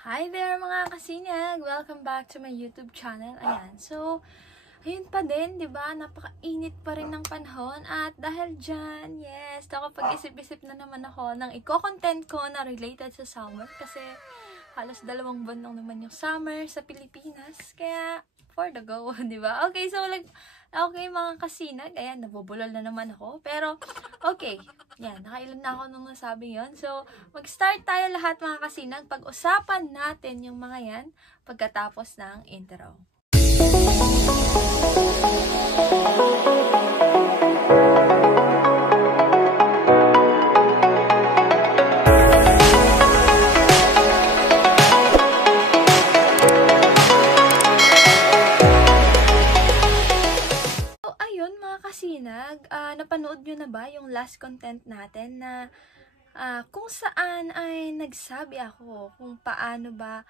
Hi there mga kasinag! Welcome back to my YouTube channel. Ayan, so, ayun pa din, di ba? Napakainit pa rin ng panahon at dahil dyan, yes, nakapag-isip-isip na naman ako ng i-content ko na related sa summer kasi halos 2 buwan lang naman yung summer sa Pilipinas. Kaya, for the go, di ba? Okay, so okay mga kasinag, ayan, nabubulol na naman ako. Pero, okay, yan, nakailan na ako nung nasabi yon. So, mag-start tayo lahat mga kasinag. Pag-usapan natin yung mga yan pagkatapos ng intro. Napanood nyo na ba yung last content natin na kung saan ay nagsabi ako kung paano ba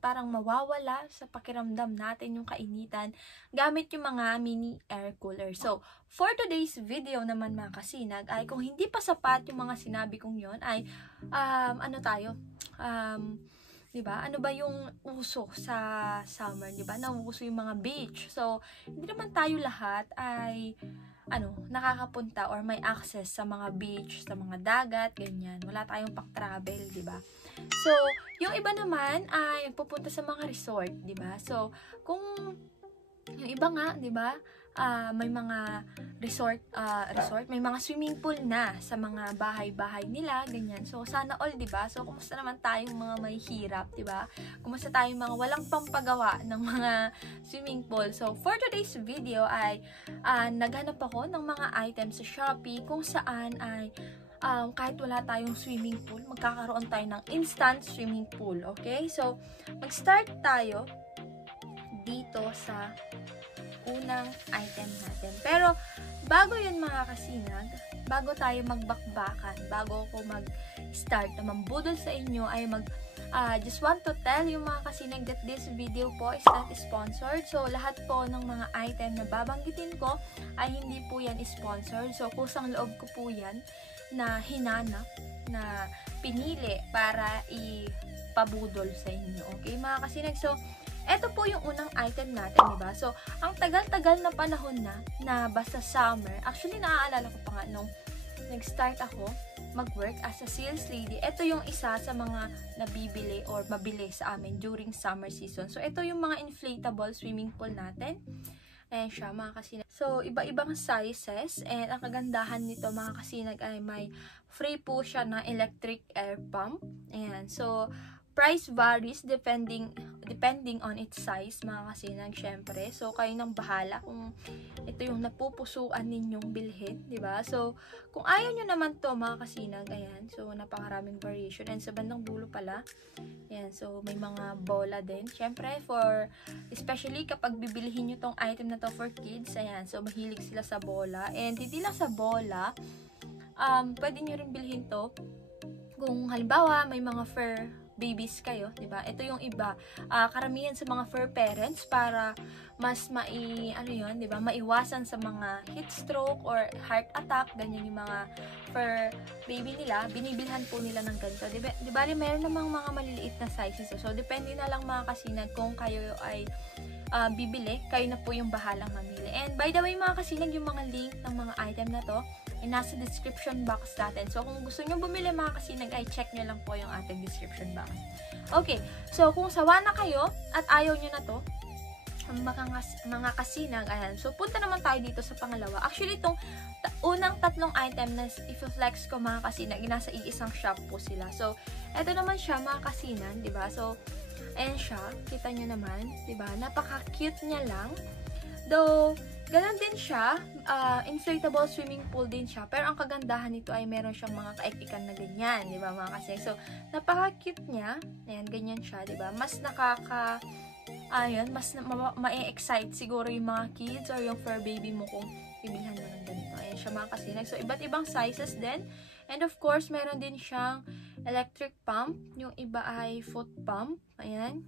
parang mawawala sa pakiramdam natin yung kainitan gamit yung mga mini air cooler. So, for today's video naman mga kasinag ay kung hindi pa sapat yung mga sinabi kong yon ay diba? Ano ba yung uso sa summer, diba? Nauuso yung mga beach. So, hindi naman tayo lahat ay nakakapunta or may access sa mga beach, sa mga dagat, ganyan. Wala tayong pack-travel, diba? So, yung iba naman ay pupunta sa mga resort, diba? So, kung yung iba nga, diba? May mga resort, may mga swimming pool na sa mga bahay-bahay nila, ganyan. So, sana all, diba? So, kumusta naman tayong mga may hirap, diba? Kumusta tayong mga walang pampagawa ng mga swimming pool? So, for today's video ay naghanap ako ng mga items sa Shopee kung saan ay kahit wala tayong swimming pool, magkakaroon tayo ng instant swimming pool, okay? So, mag-start tayo dito sa unang item natin. Pero, bago yun mga kasinag, bago tayo magbakbakan, bago ako mag-start na mambudol sa inyo, ay just want to tell yung mga kasinag that this video po is not sponsored. So, lahat po ng mga item na babanggitin ko ay hindi po yan sponsored. So, kusang loob ko po yan na hinanap, na pinili para ipabudol sa inyo. Okay mga kasinag? So, eto po yung unang item natin, diba? So, ang tagal-tagal na panahon na basta summer. Actually, naaalala ko pa nga nung nag-start ako mag-work as a sales lady. Ito yung isa sa mga nabibili or mabili sa amin during summer season. So, ito yung mga inflatable swimming pool natin. Ayan siya, mga kasinag. So, iba-ibang sizes. And ang kagandahan nito, mga kasinag, ay may free po siya na electric air pump. Ayan. So, price varies depending on its size, mga kasinag, syempre. So, kayo nang bahala kung ito yung napupusuan ninyong bilhin, diba? So, kung ayaw nyo naman to, mga kasinag, ayan. So, napakaraming variation. And sa bandang dulo pala, ayan. So, may mga bola din. Syempre, especially kapag bibilihin nyo tong item na to for kids, ayan. So, mahilig sila sa bola. And hindi lang sa bola, pwede nyo rin bilhin to kung halimbawa may mga fur babies kayo, diba? Ito yung iba. Karamihan sa mga fur parents para mas diba? Maiwasan sa mga heat stroke or heart attack, ganyan yung mga fur baby nila, binibilhan po nila ng ganito. Diba? Mayroon namang mga maliliit na sizes. So, depende na lang mga kasinag kung kayo ay bibili, kayo na po yung bahalang mamili. And by the way mga kasinag, yung mga link ng mga item na to ay nasa description box natin. So, kung gusto nyo bumili mga kasinag, ay check nyo lang po yung ating description box. Okay, so kung sawa na kayo at ayaw nyo na to, mga kasinag, ayan. So, punta naman tayo dito sa pangalawa. Actually, itong unang tatlong item na i-flex ko mga kasinag, nasa iisang shop po sila. So, eto naman siya mga kasinag, diba? So, ayan siya, kita nyo naman, diba? Napaka-cute niya lang. Though, ganun din siya, inflatable swimming pool din siya. Pero ang kagandahan nito ay meron siyang mga kaikikan na ganyan, di ba mga kasinag? So, napaka-cute niya. Ayan, ganyan siya, di ba? Mas ma-excite siguro yung mga kids or yung fur baby mo kung bibilhan mo ng ganito. Ayan siya mga kasinag. So, iba't ibang sizes din. And of course, meron din siyang electric pump. Yung iba ay foot pump. Ayan.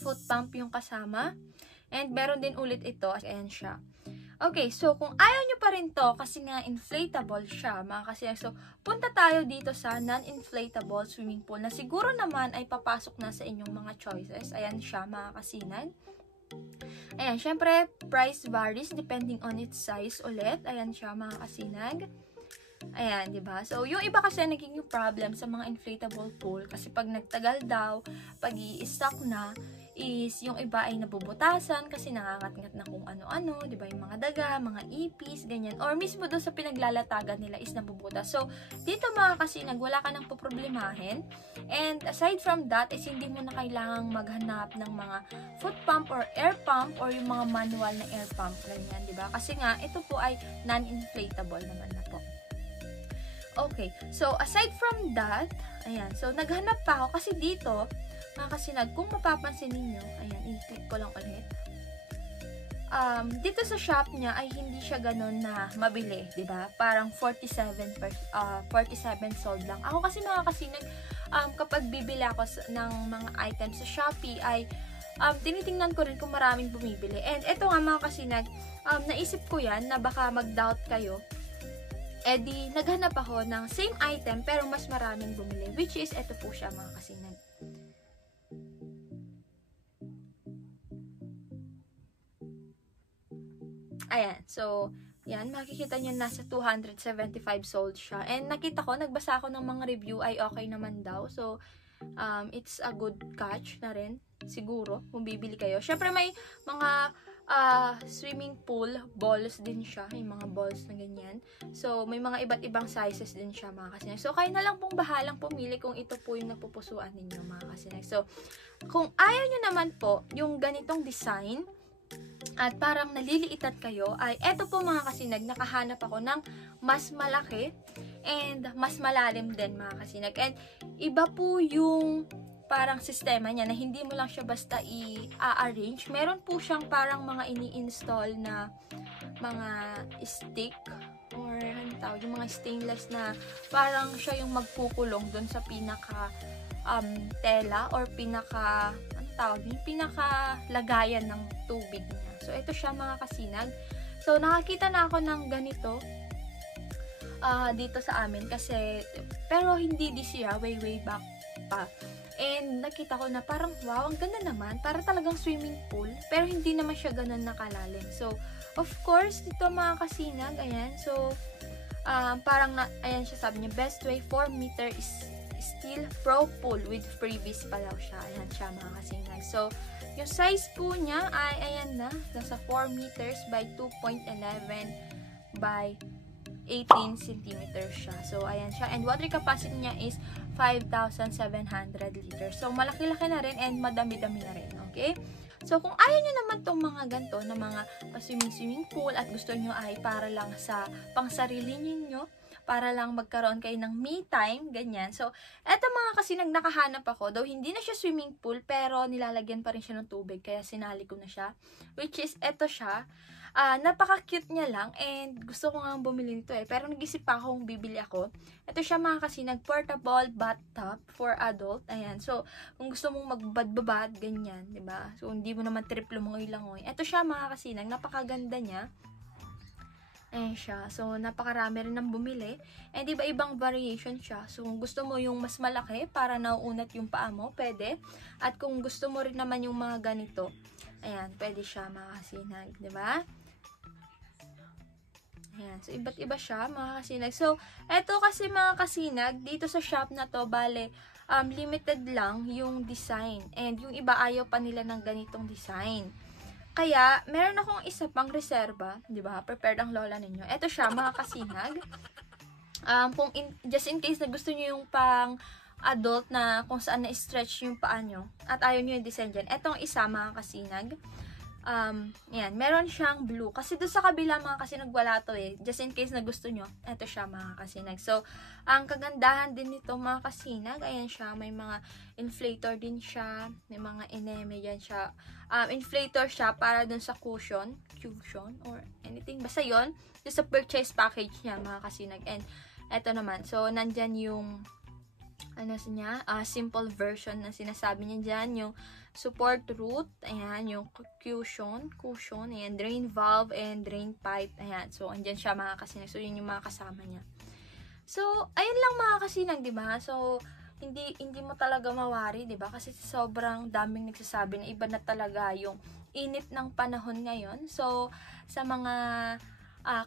Foot pump yung kasama. And meron din ulit ito. Ayan siya. Okay, so kung ayaw nyo pa rin to, kasi nga inflatable siya, mga kasinag, so punta tayo dito sa non-inflatable swimming pool na siguro naman ay papasok na sa inyong mga choices. Ayan siya, mga kasinag. Ayan, syempre, price varies depending on its size ulit. Ayan siya, mga kasinag. Ayan, di ba? So, yung iba kasi naging problem sa mga inflatable pool kasi pag nagtagal daw, pag i-stock na, is yung iba ay nabubutasan kasi nangangat-ngat na kung ano-ano, di ba? Yung mga daga, mga ipis, ganyan. Or mismo doon sa pinaglalatagan nila is nabubutas. So, dito mga kasinag, wala ka nang poproblemahin. And aside from that, is hindi mo na kailangang maghanap ng mga foot pump or air pump or yung mga manual na air pump, ganyan, di ba? Kasi nga, ito po ay non-inflatable naman na po. Okay, so aside from that, ayan, so naghanap pa ako kasi dito, mga kasinag, kung mapapansin ninyo, ayan, i-click ko lang ulit. Dito sa shop niya ay hindi siya ganun na mabili, 'di ba? Parang 47 sold lang. Ako kasi mga kasinag, kapag bibili ako ng mga items sa Shopee ay tinitingnan ko rin kung maraming bumibili. And eto nga mga kasinag, naisip ko 'yan na baka mag-doubt kayo. Eh di, naghanap ako ng same item pero mas maraming bumili, which is eto po siya mga kasinag. Ayan, so, yan, makikita nyo nasa 275 sold siya. And nakita ko, nagbasa ako ng mga review ay okay naman daw. So, it's a good catch na rin, siguro, kung bibili kayo. Syempre, may mga swimming pool balls din siya. May mga balls na ganyan. So, may mga iba't ibang sizes din siya, mga kasinag. So, kayo na lang pong bahalang pumili kung ito po yung napupusuan ninyo, mga kasinag. So, kung ayaw nyo naman po yung ganitong design, at parang naliliitan kayo, ay eto po mga kasinag, nakahanap ako ng mas malaki and mas malalim din mga kasinag. And iba po yung parang sistema niya na hindi mo lang siya basta i-arrange. Meron po siyang parang mga ini-install na mga stick or ano tawag, yung mga stainless na parang siya yung magkukulong dun sa pinaka tela or pinaka lagayan ng tubig niya. So, ito siya mga kasinag. So, nakakita na ako ng ganito dito sa amin kasi, pero hindi this year, way back pa. And nakita ko na parang, wow, ang ganda naman. Para talagang swimming pool, pero hindi naman siya ganun nakalalim. So, of course, dito mga kasinag, ayan. So, parang, ayan siya, sabi niya, best way 4 meter is steel pro pool with freebies pa daw siya. Ayan siya mga kasinag. So, yung size po niya ay ayan na, nasa 4 meters by 2.11 by 18 centimeters siya. So, ayan siya. And water capacity niya is 5,700 liters. So, malaki-laki na rin and madami-dami na rin. Okay? So, kung ayaw nyo naman tong mga ganito na mga swimming pool at gusto nyo ay para lang sa pangsarili ninyo, para lang magkaroon kayo ng me time, ganyan. So, eto mga kasinag, nakahanap ako. Though hindi na siya swimming pool, pero nilalagyan pa rin siya ng tubig. Kaya sinali ko na siya. Which is, eto siya. Napaka-cute niya lang. And gusto ko nga bumili nito eh. Pero nag-isip pa ako kung bibili ako. Eto siya mga kasinag, portable bathtub for adult. Ayan. So, kung gusto mong magbad-babad, ganyan. Diba? So, hindi mo naman trip lumangoy-langoy. Eto siya mga kasinag, napakaganda niya. Ayan siya. So, napakarami rin ng bumili. And iba-ibang variation siya. So, kung gusto mo yung mas malaki para nauunat yung paa mo, pwede. At kung gusto mo rin naman yung mga ganito, ayan, pwede siya mga kasinag. Diba? Ayan. So, iba't iba siya mga kasinag. So, eto kasi mga kasinag, dito sa shop na to, bale, limited lang yung design. And yung iba ayaw pa nila ng ganitong design. Kaya, meron akong isa pang reserba, di ba? Prepared ang lola ninyo. Ito siya, mga kasinag. Just in case na gusto nyo yung pang adult na kung saan na-stretch yung paa nyo at ayaw nyo yung design dyan. Etong isa, mga kasinag. Yan, meron siyang blue. Kasi doon sa kabila, mga kasinag, wala to eh. Just in case na gusto nyo, ito siya, mga kasinag. So, ang kagandahan din nito, mga kasinag, ayan siya, may mga inflator din siya, may mga eneme dyan siya. Inflator siya para dun sa cushion or anything. Basta yun, sa purchase package niya, mga kasinag. And, eto naman, so, nandyan yung simple version na sinasabi niya dyan, yung support root, ayan, yung cushion, ayan, drain valve, and drain pipe, ayan. So, andyan siya mga kasinag. So, yun yung mga kasama niya. So, ayun lang mga kasinag, diba? So, hindi mo talaga mawari, diba? Kasi sobrang daming nagsasabi na iba na talaga yung init ng panahon ngayon. So, sa mga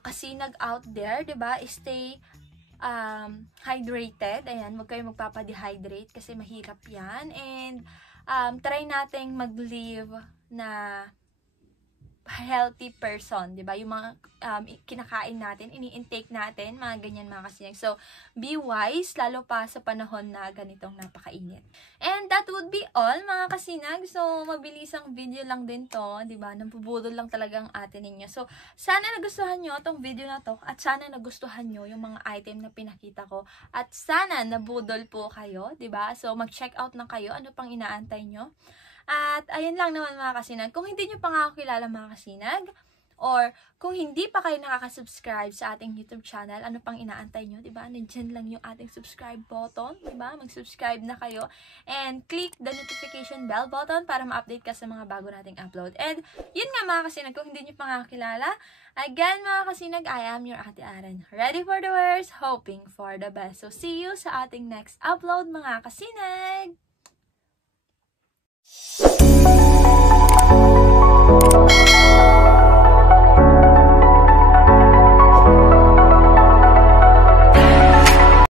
kasinag out there, diba? Stay hydrated. Ayan, huwag kayo magpapadehydrate kasi mahirap yan. And, try nating mag-live na healthy person, di ba? Yung mga kinakain natin, ini-intake natin, mga ganyan mga kasinag. So, be wise, lalo pa sa panahon na ganitong napakainit. And that would be all mga kasinag. So, mabilisang video lang din to, di ba? Nampubudol lang talaga ang atin ninyo. So, sana nagustuhan nyo tong video na to at sana nagustuhan nyo yung mga item na pinakita ko at sana nabudol po kayo, di ba? So, mag-check out na kayo. Ano pang inaantay nyo? At, ayun lang naman mga kasinag. Kung hindi nyo pa nga ako kilala mga kasinag, or kung hindi pa kayo nakaka-subscribe sa ating YouTube channel, ano pang inaantay nyo, diba? Nandiyan lang yung ating subscribe button, diba? Mag-subscribe na kayo. And, click the notification bell button para ma-update ka sa mga bago nating upload. And, yun nga mga kasinag, kung hindi nyo pa nga kilala, again mga kasinag, I am your Ate Aren. Ready for the worst, hoping for the best. So, see you sa ating next upload mga kasinag!